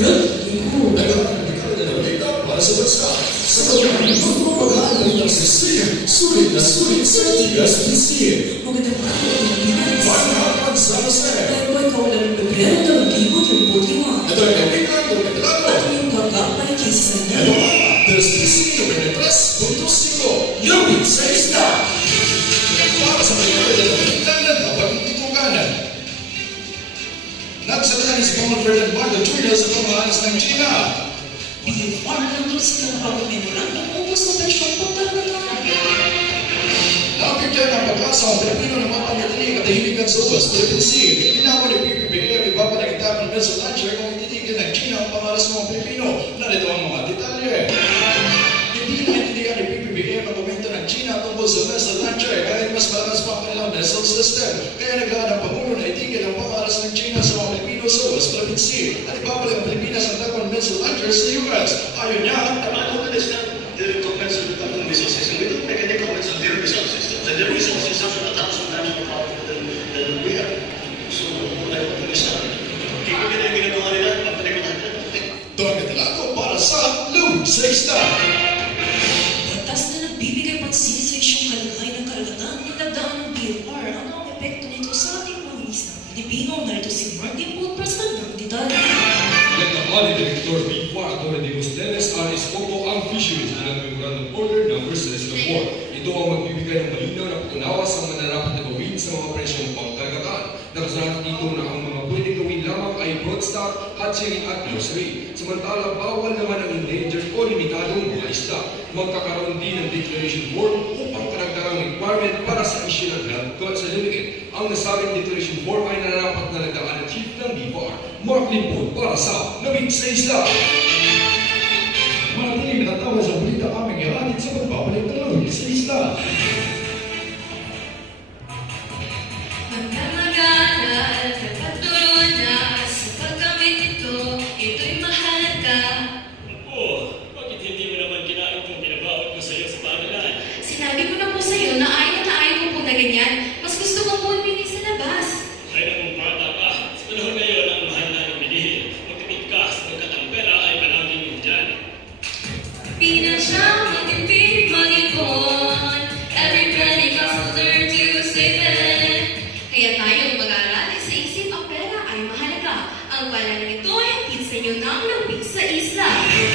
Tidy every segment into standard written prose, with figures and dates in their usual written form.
Nagkakabigay na balita para sa bansa. Sa pagkakabagaan ng nagsisiyan, sulit na sulit sa tigas pinsiyan. Magandang araw, Panahapag sa Jose. Dahil po ikaw wala ng Pebrero, talagibot yung putima. Ito ay kapitan ng Petrano. At yung kakapay kaysa sa Ito ang Terespisiyo 23.5 Lubid sa Isla. Para sa mga kapitan na dapat itutukanan. Nagsalita ni si Pangulong Ferdinand Marcos Jr. sa pamahalas ng China. Biniform lang doon silang pag-memorandum ubos na presyon pagkakaroon. Napigyan ng pag-asa ang Pilipino na mapangitili katahimikan sa Ubas, Philippine Sea. Inawa ni PBBM, ipapanagitap ng missile launcher kung ititigil ng China ang pangalas ng mga Pilipino. Narito ang mga detalye. Hindi naintindihan ni PBBM ang komento ng China tungkol sa missile launcher kahit mas malakas pa ang kanilang missile system. Kaya naglaan ang Pangulo na itigil ang pangalas ng China sa mga Pilipino sa Ubas, Philippine Sea at ibabalik ang Pilipinas ang takong missile launcher sa US. Ayon niya, I don't understand the comments of the Tatung missile system. We don't make any comments on their missile systems. And their missile systems are 1,000 times more powerful than we are. So, I don't understand. Kaya kung yung ginagawa nila, papalikot nila. Don Catalado para sa Lubid sa Isla. Batas na nagbibigay pansin sa isyong kalagay ng karagatan, nitagdaan ng BFR. Ano ang epekto nito sa ating mga isang Pilipino? Narito si Martin Wood para sa kanyang detalye. Nagkamali Director BIFA Torre de Costeles alis Popo ang fisheries bilang Memorandum Order No. 64. Ito ang magbibigay ng malinaw na patunawa sa mga narapat na gawin sa mga presyong pangkaragatan. Nakasalat dito na ang mga pwedeng gawin lamang ay broodstock, hatchery at nursery. Samantala, bawal naman ang endangered o limitadong mga isda. Magkakaroon din ng declaration form upang karagdagang requirement para sa issue ng health certificate. Ang nasabing declaration form ay nararapat na nagdaan ng chief ng BIFAR, Mark Limpon para sa Lubid sa Isla. Manatiling nakatawa sa balita aming ihatid sa pagbabalik ng Lubid sa Isla. Magkamag-aral, nagpaturo na sa pagkamit nito, ito'y mahalaga. Oo, bakit hindi mo naman kinain kung pinabawat ko sa iyo sa panalan? Sinabi ko na po sa'yo na ayaw ko po na ganyan. Mas gusto ko po umili sa labas. Ay nakong bata ka. Sa panahon ngayon, ang mahal na ng bilihin. Magtipid ka sapagkat ang pera ay palaging yun dyan. Pinasyang mag-ipid, mag-ipon. Everybody must learn to save it. Kaya tayo mag-aaral sa isip ang pera ay mahalaga. Ang pala nito ay hatid sa inyo ng Lubid sa Isla.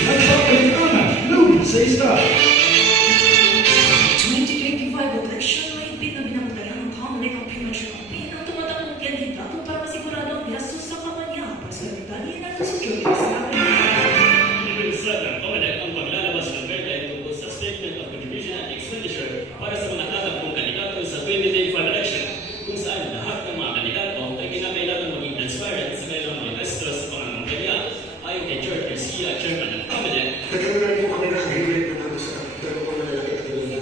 Nagbabalik na Lubid sa Isla. 2025 election may pinabinamatayan ng Kamalik ang premature campaign ang tumatakong kandidato para masigurado ang gastos sa kampanya. Para sa detalye natin si Joey Sarah. Ibinusan ng Comelec ang paglalabas ng guideline tungkol sa Statement of Contribution and Expenditure para sa mga tatakbong kandidato sa 2025 election, kung saan lahat ng mga kandidato ay kinakailangan maging transparent sa kanilang mga gasto sa pangangampanya. Ayon kay George Garcia, Chairman ng Comelec, Nagkaroon po kami ng hearing na nato sa dalawa na lalaki at dalawa na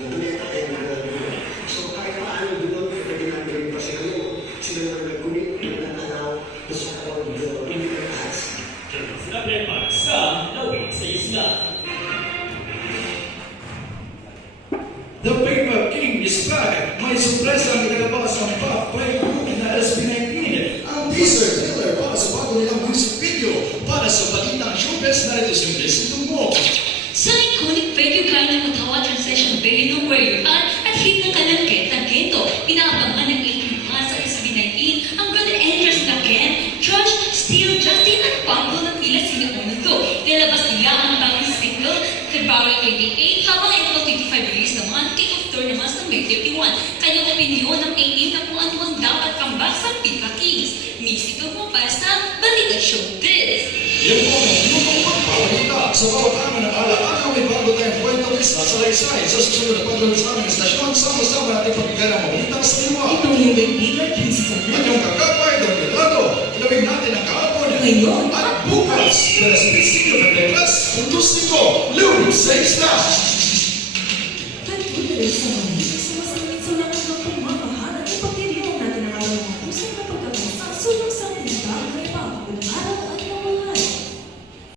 so kahit paano doon, pwede namin pa sila na nag-commit na allow to support the Philippine ads. sinabi para sa Lubid sa Isla. The Paper King is back. May sorpresa ang ilalabas ng Pop Play Group na SB19. Ang teaser trailer para sa bago nilang music video para sa balitang showbiz na ito si Blessing mo. Sa iconic venue gaya ng Ottawa Transition Venue where you're at hit ng Kanangket at Ghetto, pinaabangan ng 18 fans sa SB19 ang brother enters na Ken, Josh, Steele, Justin at Pablo na tila sinuon nito. Nilabas nila ang bagong single February 28 habang April 25 release naman, kick-off tour naman sa May 51. Kanyang opinyon ng 18 na kung ano ang dapat kambak sa Pika Kings. Music mo para sa Balita Showbiz. Yan po ang lumang pagpabalita. Sa bawat araw ng alaala, may bago tayong kwentong isa sa laysay. Sa susunod na paglalabas sa aming estasyon, sama-sama natin pagkikala ng balita sa iwa. Ito yung kaibigan, Princess At Annette. yung kakapay, Don Pelado, ilawin natin ang kahapon Ngayon, at bukas. Para sa Principio ng Negras, puntos nito, Lubid sa Isla. Patuloy sa mga